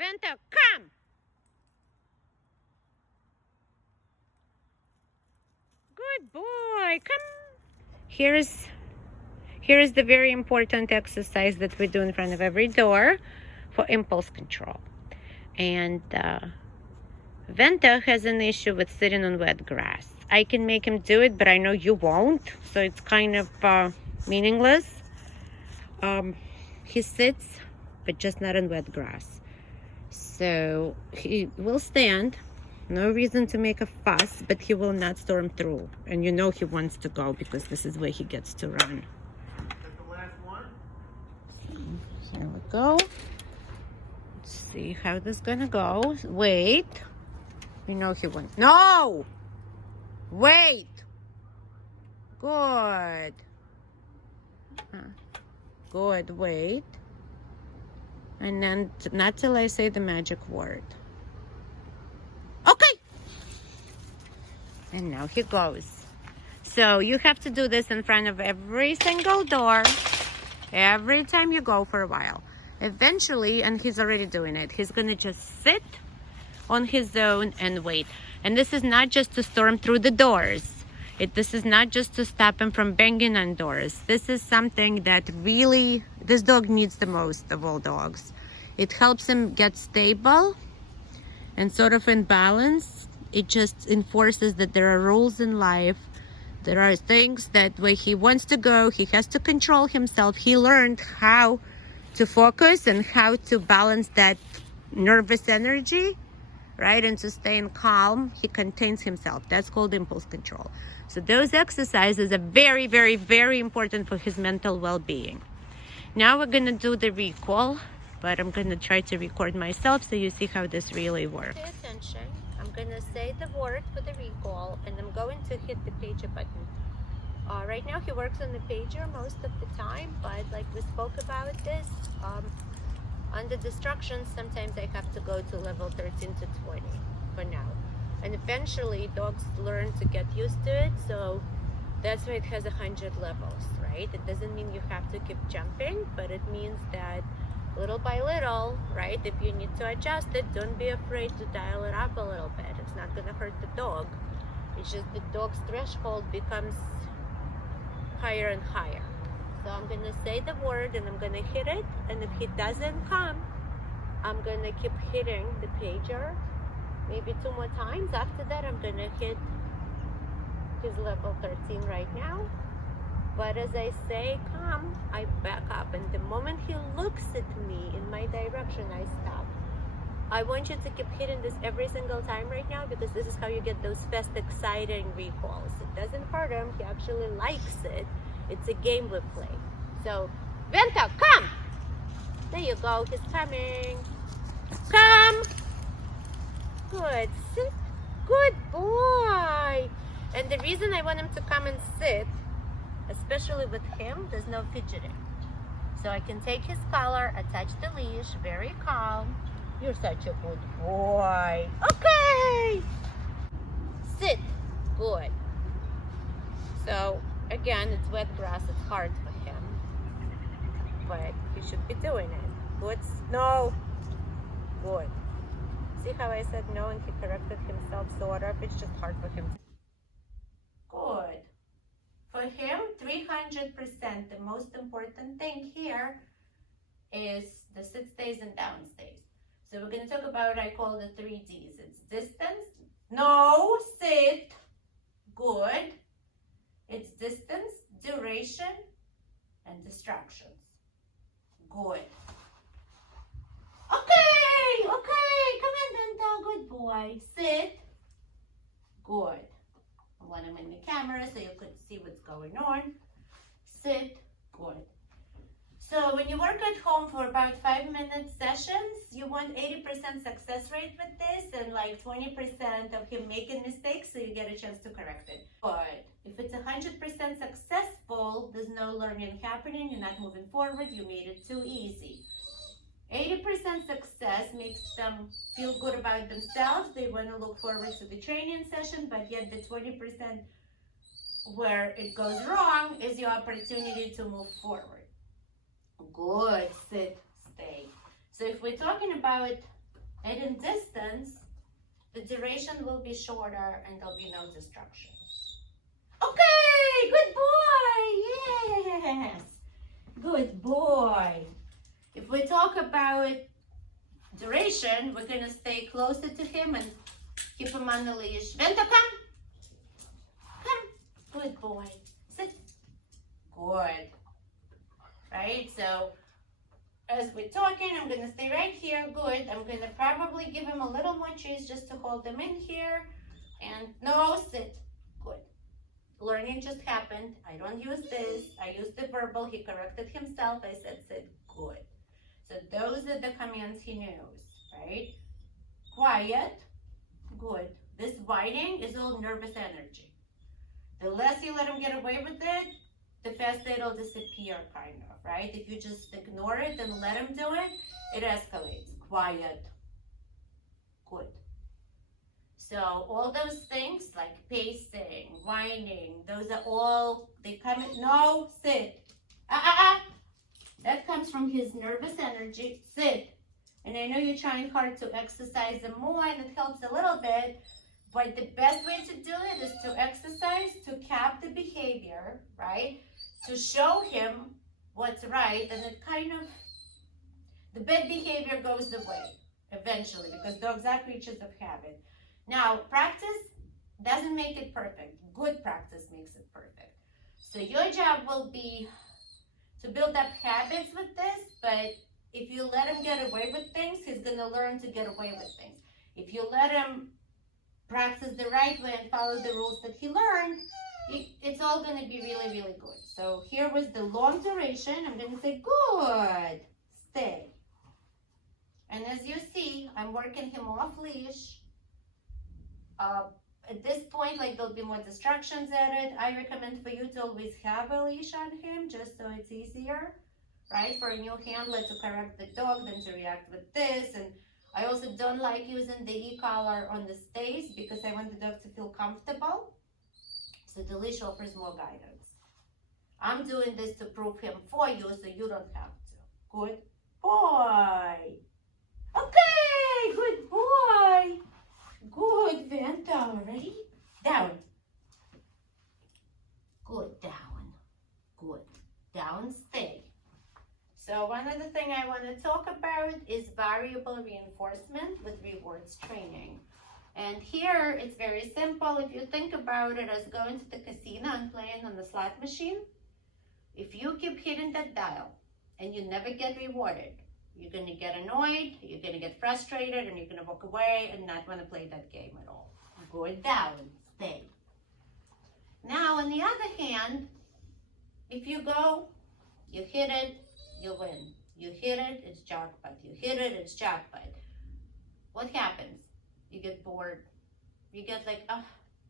Vento, come! Good boy, come! Here's the very important exercise that we do in front of every door for impulse control. And Vento has an issue with sitting on wet grass. I can make him do it, but I know you won't, so it's kind of meaningless. He sits, but just not on wet grass. So he will stand, no reason to make a fuss, but he will not storm through. And you know he wants to go because this is where he gets to run. That's the last one. So here we go. Let's see how this is gonna go. Wait. You know he wants. No! Wait! Good. Good, wait. And then not till I say the magic word. Okay! And now he goes. So you have to do this in front of every single door, every time you go for a while. Eventually, and he's already doing it, he's gonna just sit on his own and wait. And this is not just to storm through the doors. This is not just to stop him from banging on doors. This is something that really this dog needs the most of all dogs. It helps him get stable and sort of in balance. It just enforces that there are rules in life. There are things that where he wants to go, he has to control himself. He learned how to focus and how to balance that nervous energy, right? And to stay in calm, he contains himself. That's called impulse control. So those exercises are very, very, very important for his mental well-being. Now we're gonna do the recall, but I'm gonna try to record myself so you see how this really works. Pay attention. I'm gonna say the word for the recall, and I'm going to hit the pager button. Right now he works on the pager most of the time, but like we spoke about this, under destruction, sometimes I have to go to level 13 to 20 for now. And eventually dogs learn to get used to it, so that's why it has 100 levels, right? It doesn't mean you have to keep jumping, but it means that little by little, right? If you need to adjust it, don't be afraid to dial it up a little bit. It's not gonna hurt the dog. It's just the dog's threshold becomes higher and higher. So I'm gonna say the word and I'm gonna hit it, and if he doesn't come, I'm gonna keep hitting the pager maybe 2 more times. After that, I'm gonna hit his level 13 right now. But as I say come, I back up, and the moment he looks at me in my direction, I stop. I want you to keep hitting this every single time right now, because this is how you get those fast, exciting recalls. It doesn't hurt him, he actually likes it. It's a game we play. So, Vento, come! There you go, he's coming. Come! Good, sit. Good boy! And the reason I want him to come and sit, especially with him, there's no fidgeting. So I can take his collar, attach the leash, very calm. You're such a good boy. Okay! Sit. Good. So, again, it's wet grass, it's hard for him. But he should be doing it. Good. No. Good. See how I said no and he corrected himself sort of? It's just hard for him. Good. For him, 300%. The most important thing here is the sit stays and down stays. So we're going to talk about what I call the 3 Ds. It's distance. No, sit. Good. It's distance, duration, and distractions. Good. Okay, come on, Vento, good boy. Sit. Good. I want him in the camera so you could see what's going on. Sit. Good. So when you work at home for about 5-minute sessions, you want 80% success rate with this and like 20% of him making mistakes so you get a chance to correct it. But if it's 100% successful, there's no learning happening, you're not moving forward, you made it too easy. 80% success makes them feel good about themselves. They want to look forward to the training session, but yet the 20% where it goes wrong is your opportunity to move forward. Good, sit, stay. So if we're talking about And in distance, the duration will be shorter and there'll be no distractions. Okay, good boy. Yes, good boy. If we talk about duration, we're gonna stay closer to him and keep him on the leash. Vento, come. Come. Good boy. Sit. Good. Right, so as we're talking, I'm gonna stay right here. Good. I'm gonna probably give him a little more cheese just to hold him in here. And no, sit. Good. Learning just happened. I don't use this. I use the verbal. He corrected himself. I said sit. Good. So those are the commands he knows, right? Quiet. Good. This whining is all nervous energy. The less you let him get away with it, the faster it'll disappear, kind of, right? If you just ignore it and let him do it, it escalates. Quiet. Good. So all those things like pacing, whining, those are all, they come in, no, sit. That comes from his nervous energy. Sit. And I know you're trying hard to exercise them more and it helps a little bit, but the best way to do it is to exercise, to cap the behavior, right? To show him what's right, and it kind of, the bad behavior goes away eventually because dogs are creatures of habit. Now, practice doesn't make it perfect. Good practice makes it perfect. So your job will be to build up habits with this, but if you let him get away with things, he's going to learn to get away with things. If you let him practice the right way and follow the rules that he learned, it's all going to be really, really good. So here was the long duration. I'm going to say, good, stay. And as you see, I'm working him off leash. At this point, like there'll be more distractions added. I recommend for you to always have a leash on him just so it's easier, right? For a new handler to correct the dog than to react with this. And I also don't like using the e-collar on the stays because I want the dog to feel comfortable. So the leash offers more guidance. I'm doing this to prove him for you so you don't have to. Good boy. Okay, good boy. Good, Vento. Ready? Down. Good, down. Good. Down, stay. So one other thing I want to talk about is variable reinforcement with rewards training. And here it's very simple. If you think about it as going to the casino and playing on the slot machine, if you keep hitting that dial and you never get rewarded, you're going to get annoyed, you're going to get frustrated, and you're going to walk away and not want to play that game at all. Go down, stay. Now, on the other hand, if you go, you hit it, you win. You hit it, it's jackpot. You hit it, it's jackpot. What happens? You get bored. You get like, oh,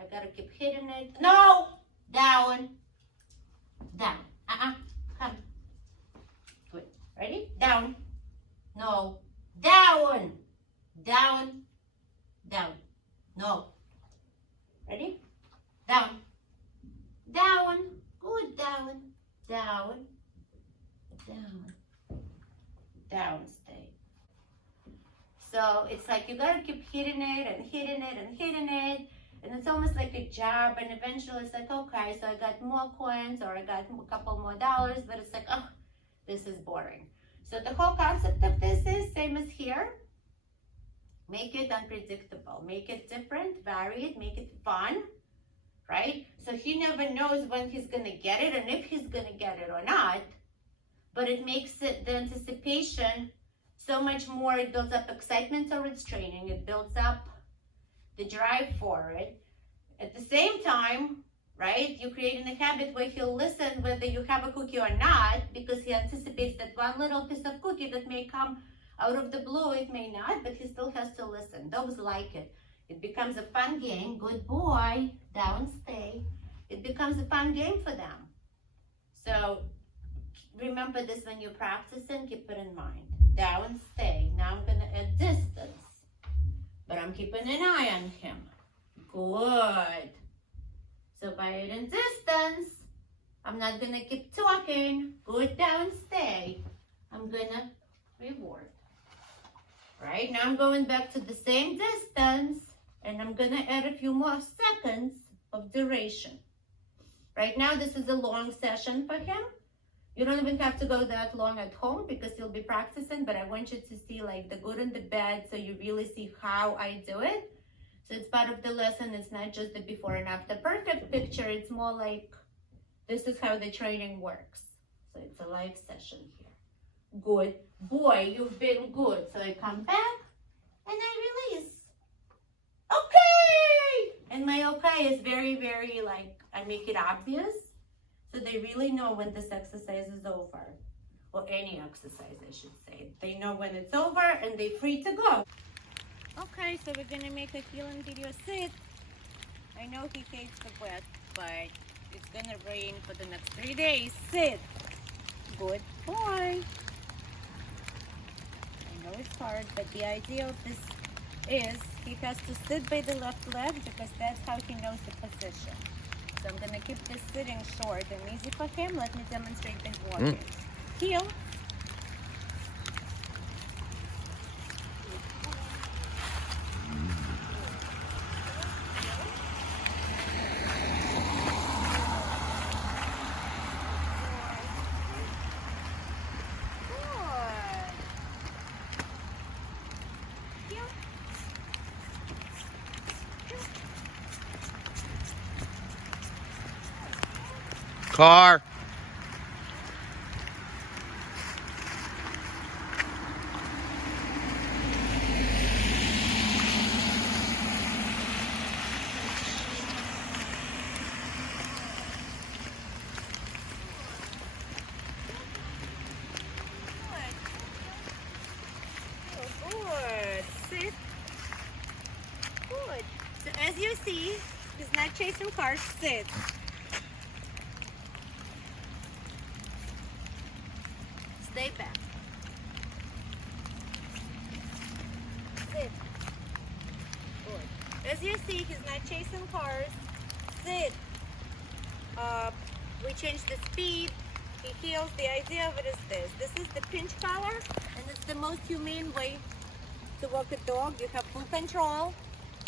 I got to keep hitting it. No! Down. Down. Come. Good. Ready? Down. No. Down. Down. Down. No. Ready? Down. Down. Good. Down. Down. Down. Down. Stay. So it's like you gotta keep hitting it and hitting it and hitting it. And it's almost like a job, and eventually it's like, okay, so I got more coins or I got a couple more dollars, but it's like, oh, this is boring. So the whole concept of this is same as here. Make it unpredictable, make it different, vary it, make it fun, right? So he never knows when he's gonna get it and if he's gonna get it or not, but it makes it the anticipation so much more. It builds up excitement towards training, it builds up the drive for it. At the same time, right, you're creating a habit where he'll listen whether you have a cookie or not, because he anticipates that one little piece of cookie that may come out of the blue, it may not, but he still has to listen. Dogs like it. It becomes a fun game. Good boy. Down, stay. It becomes a fun game for them. So remember this when you're practicing, keep it in mind. Down, stay. Now I'm going to add distance, but I'm keeping an eye on him. Good. So by adding distance, I'm not going to keep talking. Good, down, stay. I'm going to reward. Right, now I'm going back to the same distance and I'm gonna add a few more seconds of duration. Right now, this is a long session for him. You don't even have to go that long at home because you'll be practicing, but I want you to see like the good and the bad so you really see how I do it. So it's part of the lesson. It's not just the before and after perfect picture. It's more like this is how the training works. So it's a live session here. Good boy, you've been good. So I come back and I release. Okay! And my okay is very, very like, I make it obvious. So they really know when this exercise is over. Or any exercise, I should say. They know when it's over and they're free to go. Okay, so we're gonna make a healing video. Sit. I know he hates the wet, but it's gonna rain for the next 3 days. Sit. Good boy. I know it's hard, but the idea of this is he has to sit by the left leg because that's how he knows the position. So I'm gonna keep this sitting short and easy for him. Let me demonstrate this walking. Heel. Car. Good. Sit. Good. So as you see, he's not chasing cars. Sit. Stay back. Sit. Good. As you see, he's not chasing cars. Sit. We change the speed. He heals. The idea of it is this. This is the pinch collar, and it's the most humane way to walk a dog. You have full control.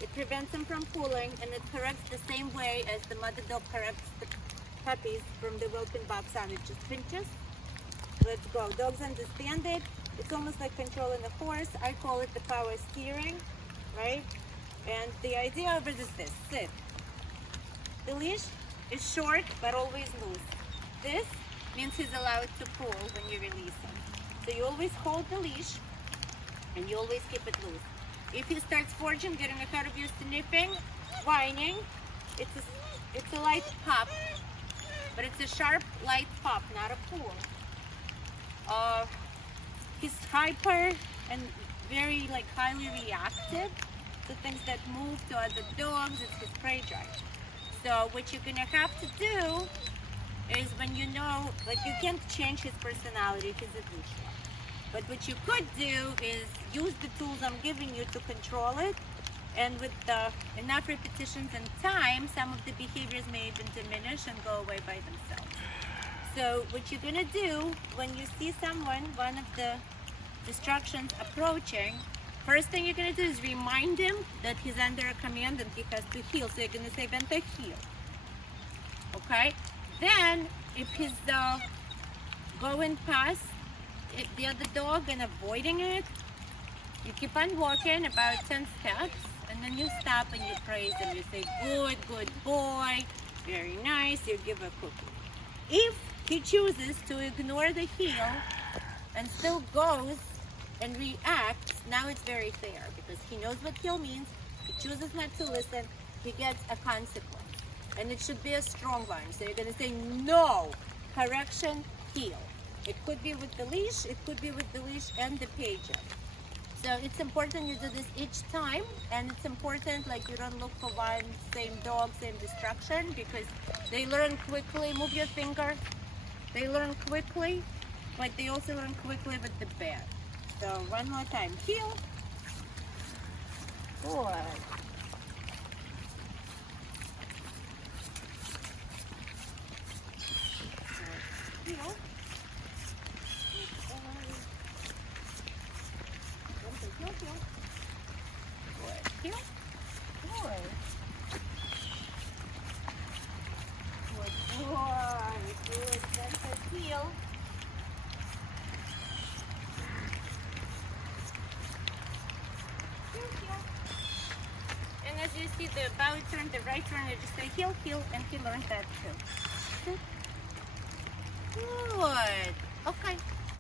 It prevents him from pulling, and it corrects the same way as the mother dog corrects the puppies from the whelping box on. It just pinches. Let's go. Dogs understand it. It's almost like controlling a horse. I call it the power steering, right? And the idea of it is this. Sit. The leash is short, but always loose. This means he's allowed to pull when you release him. So you always hold the leash, and you always keep it loose. If he starts forging, getting ahead of you, sniffing, whining, it's a light pop, but it's a sharp, light pop, not a pull. He's hyper and very highly reactive to things that move, to other dogs. It's his prey drive. So what you're gonna have to do is, when you know, you can't change his personality, he's a douche. But what you could do is use the tools I'm giving you to control it. And with enough repetitions and time, some of the behaviors may even diminish and go away by themselves. So what you're gonna do when you see someone, one of the distractions approaching, first thing you're gonna do is remind him that he's under a command and he has to heel. So you're gonna say, Vento, heel. Okay? Then, if he's going past the other dog and avoiding it, you keep on walking about 10 steps, and then you stop and you praise him. You say, good boy, very nice. You give a cookie. If he chooses to ignore the heel and still goes and reacts, now it's very fair because he knows what heel means. He chooses not to listen. He gets a consequence. And it should be a strong one. So you're going to say, no, correction, heel. It could be with the leash. It could be with the leash and the pager. So it's important you do this each time. And it's important, you don't look for one same dog, same distraction, because they learn quickly. Move your finger. They learn quickly, but they also learn quickly with the bad. So one more time. Heel. Good. Heel. Heel. heel. Good. Good boy. Good. Vento heel. Heel, heel. And as you see the belly turn, the right turn, you just say heel, heel, and he learned that too. Good. Okay.